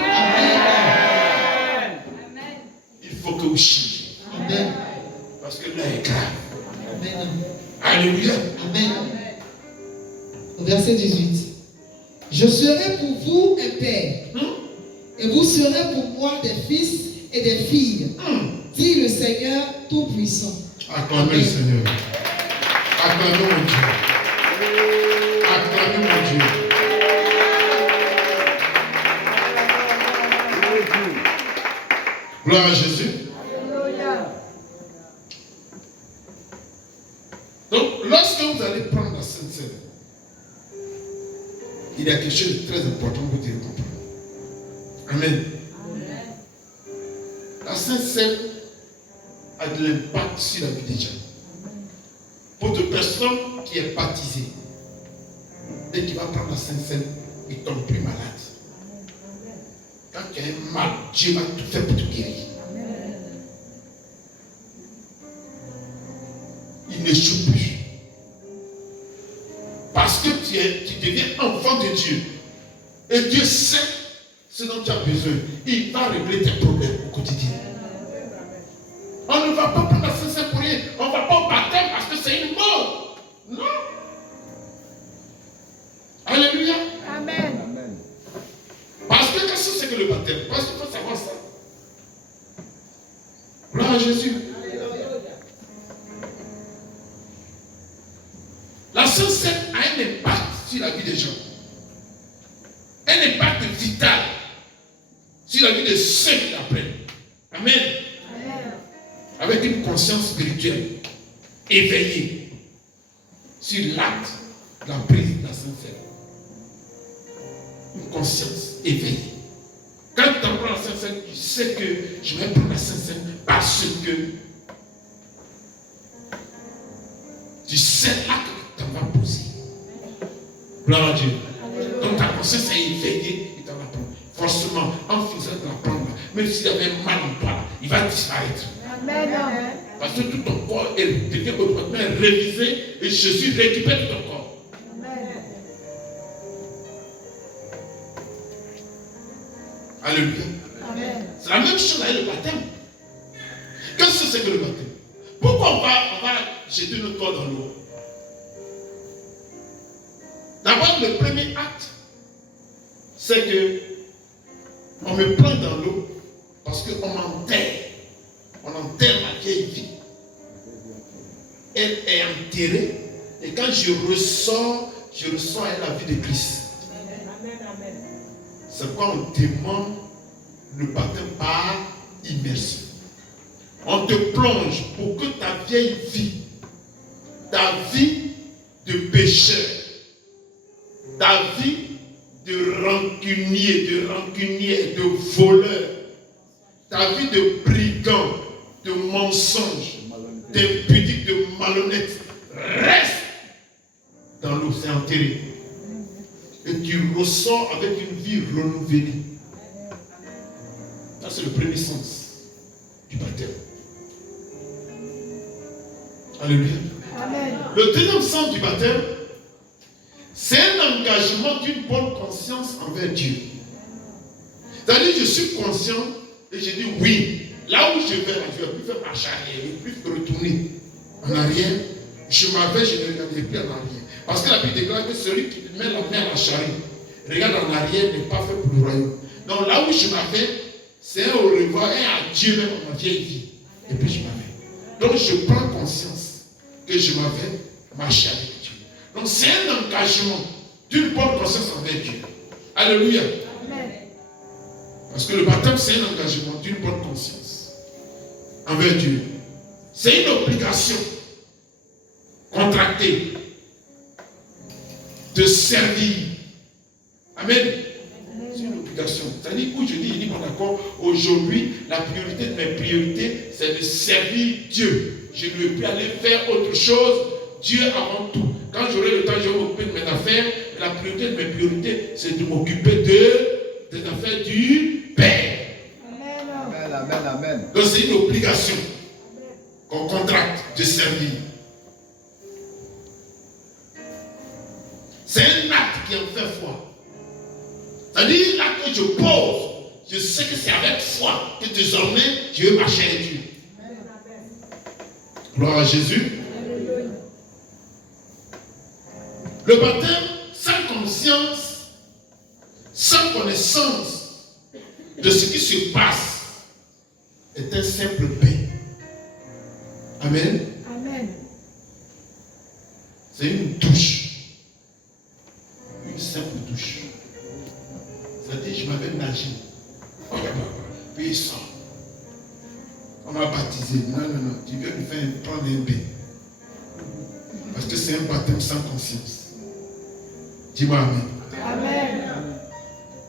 Amen. Il faut que vous changiez. Amen. Parce que là est grave. Amen. Alléluia. Amen. Au verset 18. Je serai pour vous un père, et vous serez pour moi des fils et des filles, dit le Seigneur Tout-Puissant. Acclamez le Seigneur. Acclamez mon Dieu. Acclamez mon Dieu. Gloire à Jésus. Alléluia. Donc, lorsque vous allez prendre la Sainte Seine, il y a quelque chose de très important que vous devez comprendre. Amen. Saint-Seine a de l'impact sur la vie des gens. Pour toute personne qui est baptisée, dès qu'il va prendre la Saint-Seine, il ne tombe plus malade. Quand il y a un mal, Dieu va tout faire pour te guérir. Il n'échoue plus. Parce que tu deviens enfant de Dieu. Et Dieu sait ce dont tu as besoin. Il va régler tes problèmes au quotidien. On ne va pas prendre la Saint-Seine pour rien. On ne va pas au baptême parce que c'est une mort. Non. Alléluia. Amen. Amen. Parce que qu'est-ce que c'est que le baptême? Parce qu'il faut savoir ça. Gloire à Jésus. La Saint-Seine a un impact sur la vie des gens. Un impact vital sur la vie de ceux qui l'apprennent. Amen. Avec une conscience spirituelle éveillée sur l'acte de la prise de la Saint-Seine. Une conscience éveillée. Quand tu prends la Saint-Seine, tu sais que je vais prendre la Saint-Seine parce que tu sais l'acte que tu vas poser. Gloire à Dieu. Donc ta conscience est éveillée et tu vas prendre. Forcément, en faisant de la prendre, même s'il y avait mal en toi, il va disparaître. Amen. Parce que tout ton corps devient automatiquement révisé et Jésus récupère tout ton corps. Amen. Alléluia. Amen. C'est la même chose avec le baptême. Qu'est-ce que c'est que le baptême? Pourquoi on va jeter notre corps dans l'eau? D'abord, le premier acte, c'est que on me prend dans l'eau parce qu'on m'enterre. On enterre ma vieille vie. Elle est enterrée. Et quand je ressors à la vie de Christ. Amen. Amen. C'est pourquoi on demande le baptême par immersion. On te plonge pour que ta vieille vie, ta vie de pécheur, ta vie de rancunier, de voleur, ta vie de brigand, de mensonge, d'impudique, de malhonnête, reste dans l'eau, c'est enterré. Et tu ressors avec une vie renouvelée. Ça, c'est le premier sens du baptême. Alléluia. Amen. Le deuxième sens du baptême, c'est un engagement d'une bonne conscience envers Dieu. C'est-à-dire, je suis conscient et je dis oui. Là où je vais, je ne vais plus faire marche arrière, je ne vais plus retourner en arrière. Je m'avais, je ne regarderai plus en arrière. Parce que la Bible déclare que celui qui met la main à la charrue, regarde en arrière, n'est pas fait pour le royaume. Donc là où je m'avais, c'est un au revoir, un adieu même à ma vieille vie. Et puis je m'avais. Donc je prends conscience que je m'avais marché avec Dieu. Donc c'est un engagement d'une bonne conscience envers Dieu. Alléluia. Amen. Parce que le baptême, c'est un engagement d'une bonne conscience envers Dieu. C'est une obligation contractée de servir. Amen. C'est une obligation. C'est-à-dire où je dis bon d'accord, aujourd'hui, la priorité de mes priorités, c'est de servir Dieu. Je ne veux plus aller faire autre chose. Dieu avant tout. Quand j'aurai le temps, je vais m'occuper de mes affaires. La priorité de mes priorités, c'est de m'occuper des affaires du Père. Amen. Amen. Amen. Donc c'est une obligation qu'on contracte de servir. C'est un acte qui en fait foi. C'est-à-dire, l'acte que je pose, je sais que c'est avec foi que désormais je vais marcher avec Dieu. Gloire à Jésus. Le baptême, sans conscience, sans connaissance de ce qui se passe, est un simple bain. Amen. Amen. C'est une douche. Une simple douche. C'est-à-dire, je m'avais nagé. Puis il sort. On m'a baptisé. Non, tu viens de faire prendre un bain. Parce que c'est un baptême sans conscience. Dis-moi amen. Amen.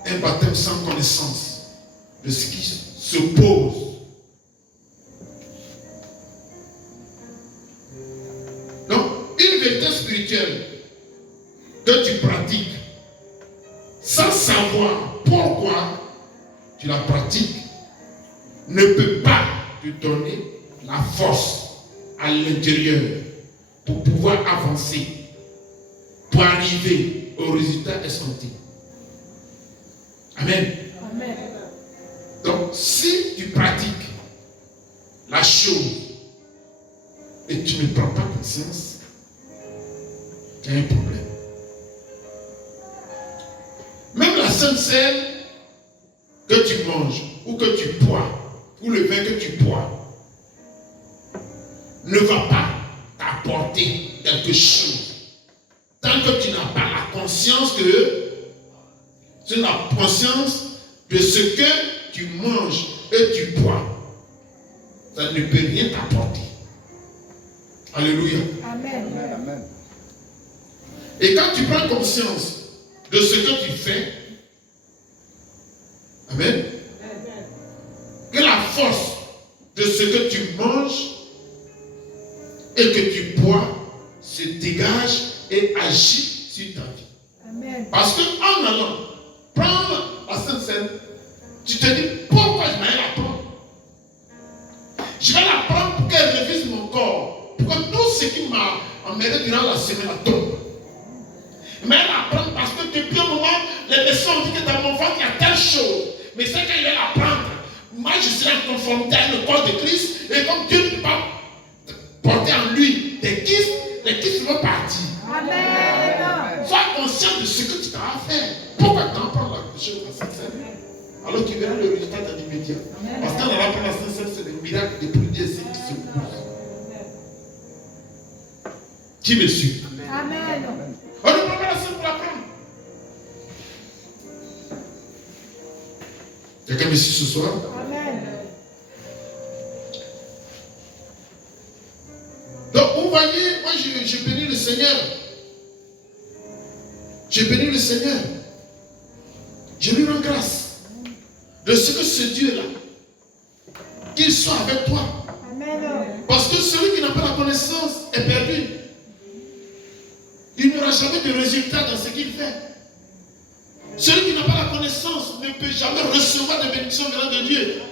Un baptême sans connaissance de ce qui se pose une vérité spirituelle que tu pratiques sans savoir pourquoi tu la pratiques ne peut pas te donner la force à l'intérieur pour pouvoir avancer, pour arriver au résultat escompté. Amen. Amen. Donc, si tu pratiques la chose et tu ne prends pas conscience, tu as un problème. Même la Sainte Seine que tu manges ou que tu bois, ou le vin que tu bois, ne va pas t'apporter quelque chose tant que tu n'as pas la conscience de ce que tu manges et tu bois. Ça ne peut rien t'apporter. Alléluia. Amen. Amen. Et quand tu prends conscience de ce que tu fais, amen, que la force de ce que tu manges et que tu bois se dégage et agit sur ta vie. Amen. Parce qu'en allant prendre la Sainte Seine, tu te dis pourquoi je vais la prendre. Je vais la prendre pour qu'elle révise mon corps, pour que tout ce qui m'a emmêlé durant la semaine tombe. Mais elle la prendre parce que depuis un moment, les médecins ont dit que dans mon ventre il y a telle chose. Mais c'est qu'elle va la prendre. Moi je serai en conformité avec le corps de Christ. Et comme Dieu ne peut pas porter en lui des kystes, les kystes vont partir. Amen. Sois conscient de ce que tu as à faire. Pourquoi tu en prends la chose à Sainte Seine? Alors tu verras le résultat dans l'immédiat. Parce qu'en allant prendre la Sainte Seine, c'est le miracle des produits qui se posent. Qui me suit? Amen. On ne prend pas la Sainte pour la prendre. Quelqu'un me suit ce soir? Amen. Donc vous voyez, moi j'ai béni le Seigneur. J'ai béni le Seigneur. Je lui rends grâce de ce que ce Dieu-là, qu'il soit avec toi. Amen. Parce que celui qui n'a pas la connaissance est perdu. Il n'aura jamais de résultat dans ce qu'il fait. Celui qui n'a pas la connaissance ne peut jamais recevoir de bénédictions venant de Dieu.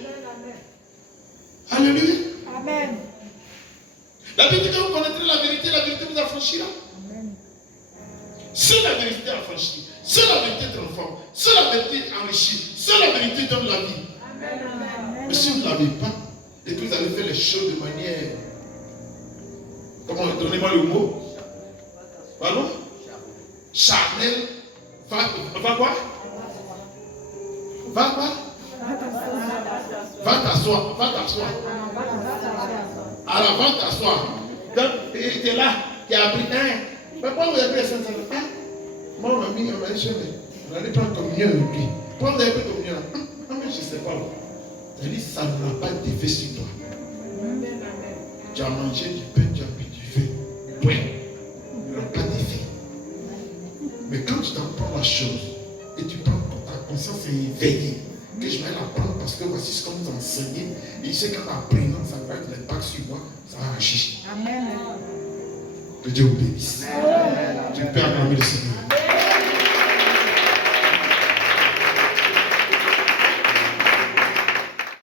Alléluia. Amen. La Bible dit que vous connaîtrez la vérité vous affranchira. Amen. C'est la vérité affranchie. C'est la vérité transforme. C'est la vérité enrichie. C'est la vérité donne la vie. Amen. Mais si vous ne l'avez pas, et que vous allez faire les choses de manière... Comment donnez-moi le mot? Pardon? Charnel. Va quoi? Va quoi? Va t'asseoir. Va t'asseoir. Alors va t'asseoir. Donc, il était là, qui a appris un. Mais pourquoi vous avez pris la Sainte Seine? Moi, on m'a dit, on allait prendre communion avec lui. Pourquoi vous avez pris communion? Non, mais je ne sais pas. Il dit, ça n'a pas d'effet sur toi. Tu as mangé du pain, tu as bu du vin. Ouais. Il n'a pas d'effet. Mais quand tu t'apprends la chose et tu prends ta conscience est éveillée, que je vais l'apprendre parce que voici ce qu'on nous a enseigné, et je sais qu'en apprenant, ça va être l'impact sur moi, ça va agir. Amen. Que Dieu vous bénisse. Tu peux acclamer le Seigneur.